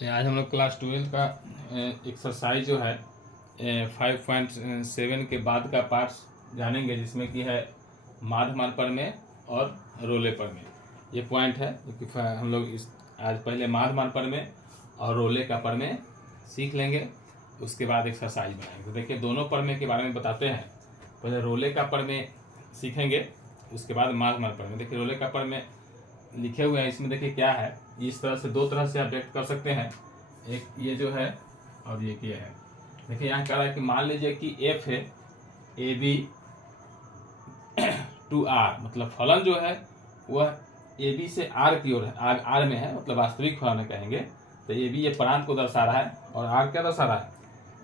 आज हम लोग क्लास 12 का एक्सरसाइज जो है 5.7 के बाद का पार्ट्स जानेंगे, जिसमें कि है माध्य प्रमेय और रोले प्रमेय। ये पॉइंट है क्योंकि हम लोग इस आज पहले माध्य प्रमेय और रोले का प्रमेय सीख लेंगे, उसके बाद एक्सरसाइज बनाएंगे। तो देखिए दोनों प्रमेय के बारे में बताते हैं। पहले रोले का प्रमेय सीखेंगे, उसके बाद माध्य प्रमेय। देखिए रोले का प्रमेय लिखे हुए हैं, इसमें देखिए क्या है। इस तरह से दो तरह से आप व्यक्त कर सकते हैं, एक ये जो है और ये क्या है। देखिए यहाँ कह रहा है कि मान लीजिए कि एफ है ए बी टू आर, मतलब फलन जो है वह ए बी से आर की ओर है, आर में है, मतलब वास्तविक फलन कहेंगे। तो ए बी ये प्रांत को दर्शा रहा है और आर क्या दर्शा रहा है,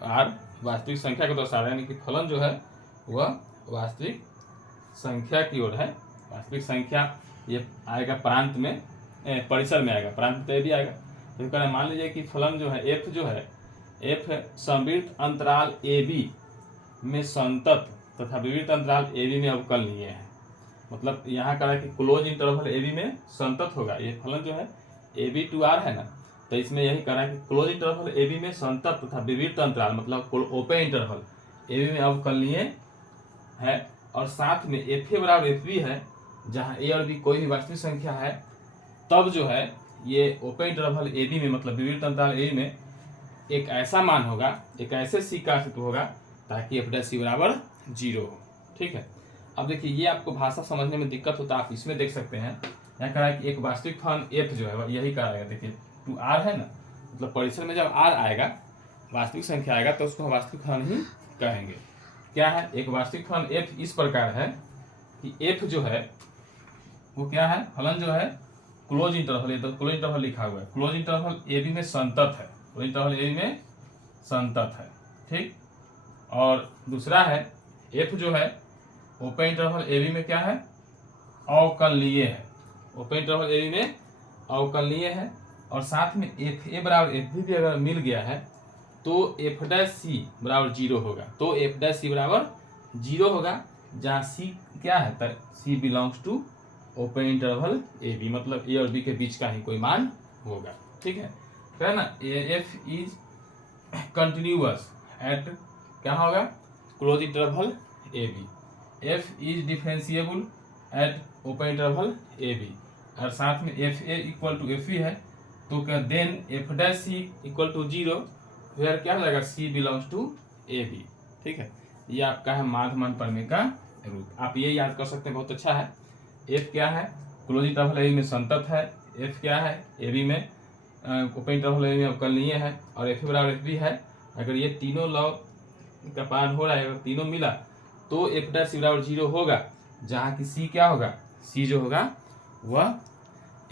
आर वास्तविक संख्या को दर्शा रहा है, यानी कि फलन जो है वह वास्तविक संख्या की ओर है। वास्तविक संख्या ये आएगा प्रांत में, परिसर में आएगा, प्रांत पे भी आएगा। तो कहना मान लीजिए कि फलन जो है एफ एफ संवृत्त अंतराल ए बी में संतत तथा विवृत अंतराल ए बी में अवकलनीय है। मतलब यहाँ कह रहा है कि क्लोज इंटरवल ए बी में संतत होगा। ये फलन जो है ए बी टू आर है ना, तो इसमें यही कह रहा है कि क्लोज इंटरवल ए बी में संतत तथा विवृत अंतराल मतलब ओपन इंटरवल ए बी में अवकलनीय है। और साथ में एफ ए बराबर एफ बी है, जहाँ ए और बी कोई भी वास्तविक संख्या है, तब जो है ये ओपन इंटरवल ए बी में मतलब विवृत अंतराल ए बी में एक ऐसा मान होगा, एक ऐसे सी का अस्तित्व होगा ताकि एफ डैश सी बराबर 0 हो। ठीक है। अब देखिए ये आपको भाषा समझने में दिक्कत होता है, आप इसमें देख सकते हैं। यहाँ कह रहा है कि एक वास्तविक फलन एफ जो है यही कराएगा। देखिए टू आर है ना, मतलब परिसर में जब आर आएगा वास्तविक संख्या आएगा तो उसको हम वास्तविक फलन ही कहेंगे। क्या है, एक वास्तविक फलन एफ इस प्रकार है कि एफ जो है वो क्या है, फलन जो है क्लोज इंटरवल, ये तो क्लोज इंटरवल लिखा हुआ है, क्लोज इंटरवल ए बी में संतत है, क्लोज इंटरवल ए बी में संतत है। ठीक। और दूसरा है एफ जो है ओपन इंटरवल ए बी में क्या है, अवकलनीय है, ओपन इंटरवल ए बी में अवकलनीय है। और साथ में एफ ए बराबर एफ बी भी अगर मिल गया है तो एफ डैश सी बराबर 0 होगा, तो एफ डैश सी बराबर 0 होगा, जहाँ सी क्या है, तो C belongs to open interval A B, मतलब ए और बी के बीच का ही कोई मान होगा। ठीक है ना। एफ इज कंटिन्यूअस एट क्या होगा, closed interval A b. F is differentiable at open interval A b. और साथ में f a equal to f e है, तो क्या then f dash c equal to 0, फिर क्या हो जाएगा, c belongs to a b. ठीक है। ये आपका है माध्य प्रमेय का रूप, आप ये याद कर सकते हैं, बहुत अच्छा है। एफ क्या है, क्लोज इंटरवल ए बी में संतत है। एफ क्या है, ए बी में ओपन इंटरवल ए बी में अवकलनीय है। और एफ बराबर एफ बी है। अगर ये तीनों लॉ का पालन हो रहा है, अगर तीनों मिला तो एफ डैश सी बराबर 0 होगा, जहाँ की सी क्या होगा, सी जो होगा वह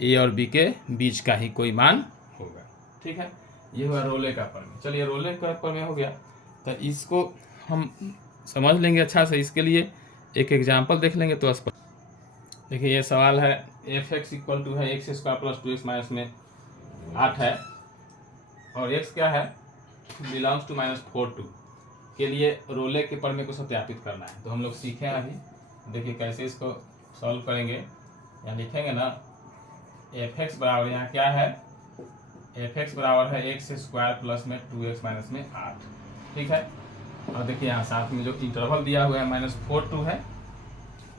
ए और बी के बीच का ही कोई मान होगा। ठीक है। ये हुआ रोले का प्रमेय। चलिए रोले का प्रमेय हो गया, तो इसको हम समझ लेंगे अच्छा से। इसके लिए एक एग्जाम्पल देख लेंगे तो स्पष्ट। देखिए ये सवाल है, एफ एक्स इक्वल टू है x square plus 2x minus में 8 है, और एक्स क्या है, बिलोंग्स टू -4 2 के लिए रोले के प्रमेय को सत्यापित करना है। तो हम लोग सीखे हैं अभी, देखिए कैसे इसको सॉल्व करेंगे। यहाँ लिखेंगे ना, एफ एक्स बराबर यहाँ क्या है, एफ एक्स बराबर है एक्स स्क्वायर प्लस में 2x माइनस में 8। ठीक है। और देखिए यहाँ साथ में जो इंटरवल दिया हुआ है -4 2 है,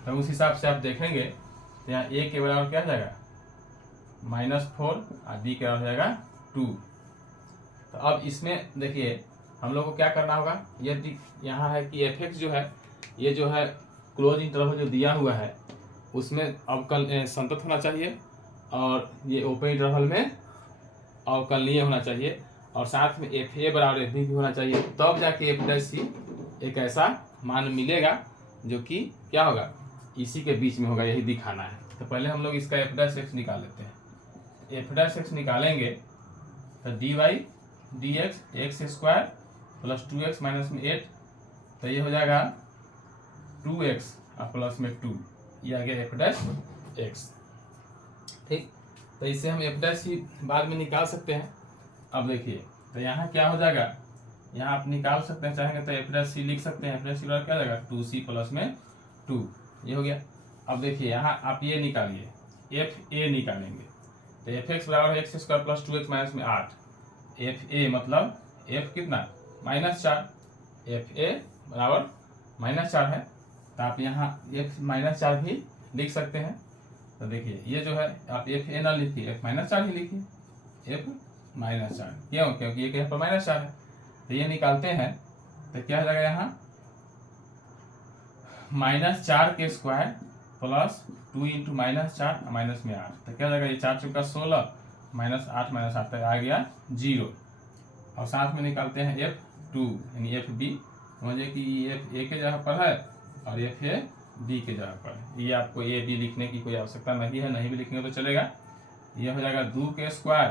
तो उस हिसाब से आप देखेंगे तो यहाँ ए के बराबर क्या हो जाएगा, -4, और बी के बराबर हो जाएगा 2। तो अब इसमें देखिए हम लोग को क्या करना होगा, यदि यहाँ है कि एफ एक्स जो है, ये जो है क्लोज इंटरवल जो दिया हुआ है उसमें अवकल संतत होना चाहिए, और ये ओपन इंटरवल में अवकलनीय होना चाहिए, और साथ में एफ ए बराबर एफ बी भी होना चाहिए, तब जाके एफ डैश सी एक ऐसा मान मिलेगा जो कि क्या होगा, इसी के बीच में होगा, यही दिखाना है। तो पहले हम लोग इसका एफ डैश एक्स निकाल लेते हैं। एफ डैश एक्स निकालेंगे तो d y d x x square plus 2x minus में 8, तो ये हो जाएगा 2x और प्लस में 2, ये आ गया एफ डैश एक्स। ठीक। तो इससे हम एफ डैश सी बाद में निकाल सकते हैं। अब देखिए तो यहाँ क्या हो जाएगा, यहाँ आप निकाल सकते हैं, चाहेंगे तो एफ डैश सी लिख सकते हैं। एफ डैश सी बराबर क्या जाएगा, 2c प्लस में 2, ये हो गया। अब देखिए यहाँ आप ये निकालिए, एफ ए निकालेंगे, तो एफ एक्स बराबर है x square plus 2x minus में 8, एफ ए मतलब एफ कितना -4, एफ ए बराबर -4 है, तो आप यहाँ एफ -4 भी लिख सकते हैं। तो देखिए ये जो है आप एफ ए ना लिखिए, एफ -4 ही लिखिए, एफ -4 क्यों, क्योंकि ये यहाँ पर -4 है। तो ये निकालते हैं तो क्या हो जाएगा यहाँ -4 के स्क्वायर प्लस 2 इंटू -4 माइनस में 8, तो क्या हो जाएगा ये 4 चौका 16 -8 -8 तक आ गया 0। और साथ में निकालते हैं F2 यानी एफ बी, समझिए कि एफ ए के जगह पर है और एफ ए बी के जगह पर है। ये आपको ए बी लिखने की कोई आवश्यकता नहीं है, नहीं भी लिखेंगे तो चलेगा। ये हो जाएगा 2 के स्क्वायर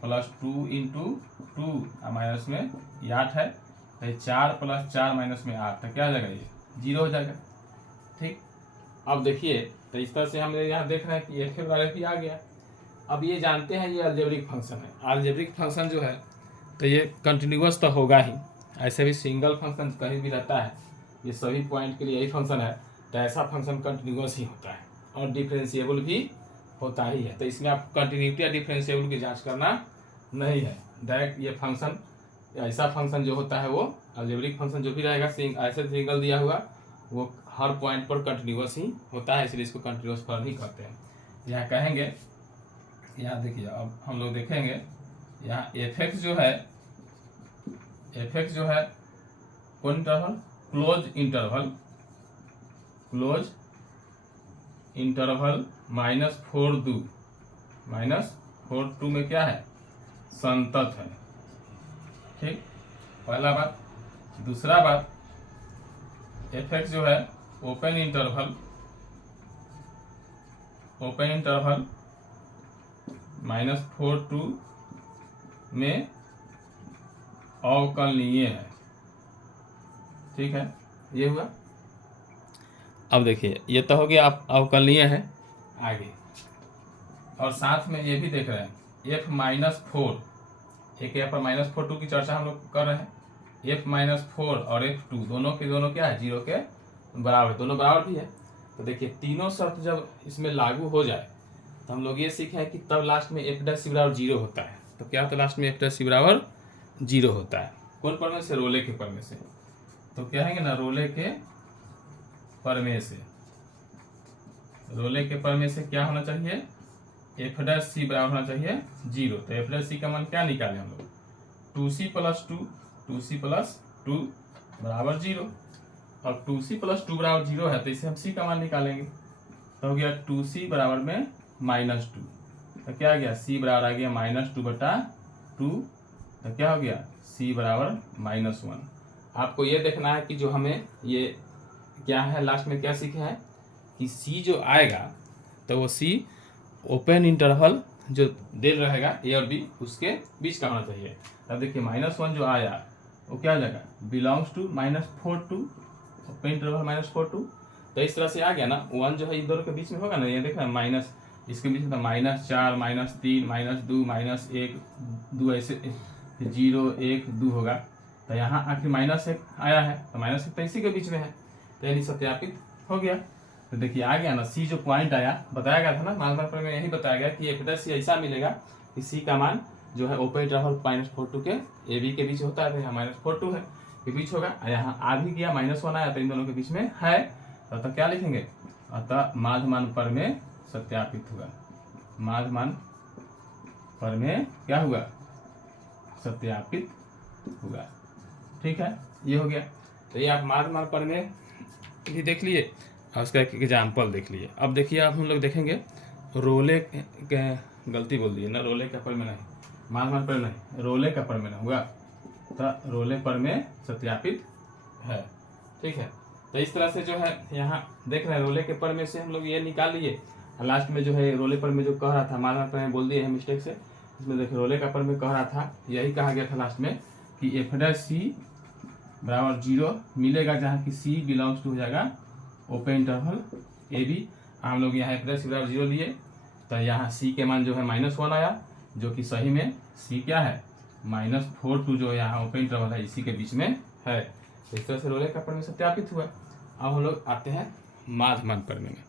प्लस 2 इंटू 2 माइनस में 8 है, तो 4 + 4 माइनस में 8, तो क्या हो जाएगा ये 0 हो जाएगा। ठीक, अब देखिए तो इस तरह से हम यहाँ देख रहे हैं कि एफ ए बराबर एफ ई आ गया। अब ये जानते हैं ये अलजेब्रिक फंक्शन है। अलजेब्रिक फंक्शन जो है तो ये कंटिन्यूअस तो होगा ही, ऐसे भी सिंगल फंक्शन कहीं भी रहता है, ये सभी पॉइंट के लिए यही फंक्शन है, तो ऐसा फंक्शन कंटिन्यूअस ही होता है और डिफरेंशिएबल भी होता ही है। तो इसमें आप कंटिन्यूटी या डिफरेंशिएबल की जांच करना नहीं है, डायरेक्ट ये फंक्शन ऐसा फंक्शन जो होता है वो अलजेब्रिक फंक्शन जो भी रहेगा ऐसे सिंगल दिया हुआ वो हर पॉइंट पर कंटिन्यूअस ही होता है, इसलिए इसको कंटिन्यूअस फंक्शन ही कहते हैं। यहाँ कहेंगे, यहाँ देखिए अब हम लोग देखेंगे यहाँ एफ एक्स जो है कौन इंटरवल, क्लोज इंटरवल -4 में क्या है संतत है। ठीक, पहला बात। दूसरा बात, एफ एक्स जो है ओपन इंटरवल -4 में अवकलनीय है। ठीक है, ये हुआ। अब देखिए ये तो हो गया आप अवकलनीय है। आगे और साथ में ये भी देख रहे हैं f-4, एक यहाँ पर -4 की चर्चा हम लोग कर रहे हैं। f-4 और f2 दोनों के दोनों क्या है 0 के बराबर, दोनों बराबर भी है। तो देखिए तीनों शर्त जब इसमें लागू हो जाए तो हम लोग ये सीखे हैं कि तब लास्ट में f' बराबर 0 होता है। तो क्या होता है लास्ट में f' बराबर 0 होता है। कौन प्रमेय से, रोले के प्रमेय से। तो क्या है ना रोले के प्रमेय से क्या होना चाहिए, f' बराबर होना चाहिए 0। तो f' का मान क्या निकाले हम लोग 2c + 2 बराबर 0, और 2c + 2 बराबर 0 है तो इसे हम c का मान निकालेंगे। तो हो गया 2c बराबर में -2, तो क्या आ गया c बराबर आ गया -2/2, तो क्या हो गया c बराबर -1। आपको ये देखना है कि जो हमें ये क्या है लास्ट में क्या सीखे हैं कि c जो आएगा तो वो c ओपन इंटरवल जो डेल रहेगा a और b उसके बीच का होना चाहिए। अब देखिए -1 जो आया वो क्या हो जाएगा बिलोंग्स टू -4 ओपन इंटरवल -4। तो इस तरह से आ गया ना 1 जो है इन दोनों के बीच में होगा ना, ये देख रहे हैं माइनस इसके बीच में -4 -3 -2 -1 2 ऐसे 0 1 2 होगा। तो यहाँ आखिर -1 आया है तो -1 तो इसी के बीच में है, तो यानी सत्यापित हो गया। तो देखिए आ गया ना सी जो पॉइंट आया बताया गया था ना मानदंड में, यही बताया गया कि f' ऐसा मिलेगा कि सी का मान जो है ओपन इंटरवल -4 के ए बी के बीच होता है, तो यहाँ -4 है के बीच होगा, यहाँ आ भी गया -1 आया तो इन दोनों के बीच में है। तो क्या लिखेंगे, अतः माध्य प्रमेय सत्यापित हुआ, माध्य प्रमेय क्या हुआ सत्यापित हुआ। ठीक है, ये हो गया। तो ये आप माध्य प्रमेय भी देख लिए और उसका एक एग्जाम्पल देख लिए। अब देखिए आप हम लोग देखेंगे रोले के, गलती बोल दिए ना, रोले का प्रमेय नहीं, माध्य प्रमेय नहीं, रोले का प्रमेय नहीं हुआ, तो रोले प्रमेय सत्यापित है। ठीक है, तो इस तरह से जो है यहाँ देख रहे हैं रोले के प्रमेय से हम लोग ये निकाल लिए। लास्ट में जो है रोले प्रमेय जो कह रहा था माध्य प्रमेय बोल दिए हैं मिस्टेक से, इसमें देखिए रोले का प्रमेय कह रहा था, यही कहा गया था लास्ट में कि f' बराबर 0 मिलेगा जहाँ की c बिलोंग्स टू हो जाएगा ओपन इंटरवल ए बी। हम लोग यहाँ f' बराबर 0 लिए, तो यहाँ c के मान जो है -1 आया, जो कि सही में c क्या है -4 जो यहाँ ओपन इंटरवल है इसी के बीच में है। इस तरह से रोले का प्रमेय सत्यापित हुआ। अब हम लोग आते हैं माध्य प्रमेय में।